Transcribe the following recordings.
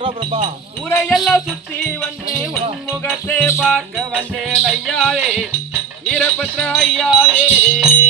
சொல்றா பிரபா. ஊரையெல்லாம் சுத்தி வந்து உன் முகத்தை பார்க்க வந்தேன் ஐயாவே. வீரபத்ர ஐயாவே.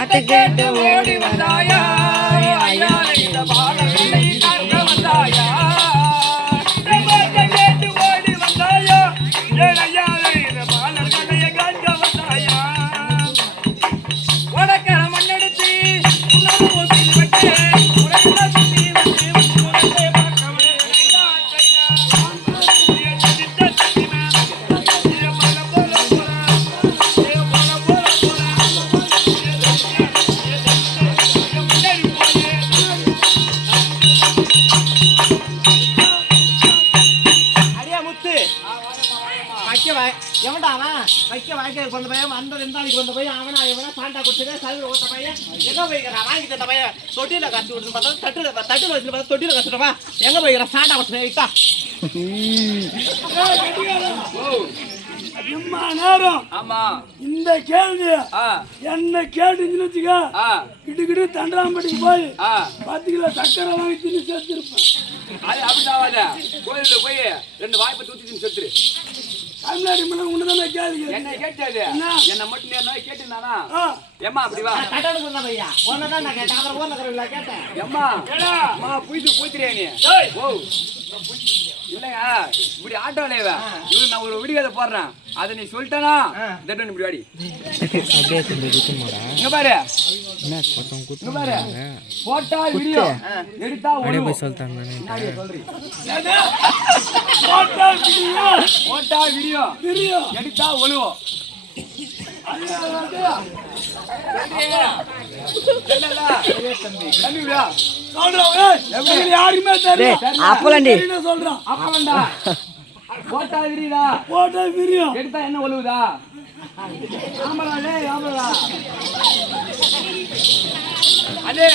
பாட்டு கேட்டு ஓடி வந்தாயா வைக்க எவன்டா அவன்? வைக்க வாய்க்க கொண்ட பையன் அந்த ரெண்டாளிக்கு கொண்ட பையன் அவனா இவனா சாண்டா கொடுத்துட்டு சல்வி ஓட்ட பையன். எங்க போய்க்கிறான்? வாங்கி தந்த பையன். தொட்டியில கத்து விட்டு பார்த்தா தட்டுல தட்டுல வச்சு பார்த்தா தொட்டியில கத்துட்டவா எங்க போய்க்கிறான்? சாண்டா கொடுத்து வைக்கா இம்மா நேரம். ஆமா. இந்த கேள்வி. ஆ. என்ன கேட்டுச்சுன்னு வச்சுக்க. ஆ. கிட்டு தண்டராம்பட்டிக்கு போய் பத்து கிலோ சக்கரை வாங்கி தின்னு சேர்த்துருப்பேன். அது அப்படி ஆகாத கோயில்ல போய் ரெண்டு வாய்ப்பு தூத்தி செத்துரு தமிழ்நாடு மன்னர் உன்னதான கேள்வி என்ன கேட்டாது? என்ன? மட்டும் நேரம் கேட்டுனானா? ஆ. ஏம்மா அப்படி வா. கட்டணம் சொன்ன பையா? ஒன்னதான் நான் கேட்டேன். அப்புறம் ஊர்ல இருக்கிறவங்கள கேட்டேன். ஏம்மா? ஏடா அம்மா புய்து பூத்திரியா நீ. ஓ. இல்லைங்க இப்படி ஆட்டோலேவ. இவரு நான் ஒரு விடிகதை போடுறேன். அதை நீ சொல்லிட்டானா? தட்டு இப்படி வாடி. இங்க பாரு. இங்க பாரு. போட்டா வீடியோ எடுத்தா ஒழுவு முன்னாடியே சொல்றீ. போட்டா வீடியோ பிரியா எடுத்தா ஒழுவோம் அப்பலண்டி. என்ன சொல்றான் அப்பலண்டா. போட்டா விரியுதா போட்டா எடுத்தா என்ன ஒழுகுதா? ஆமாடா டேய் ஆமாடா அடே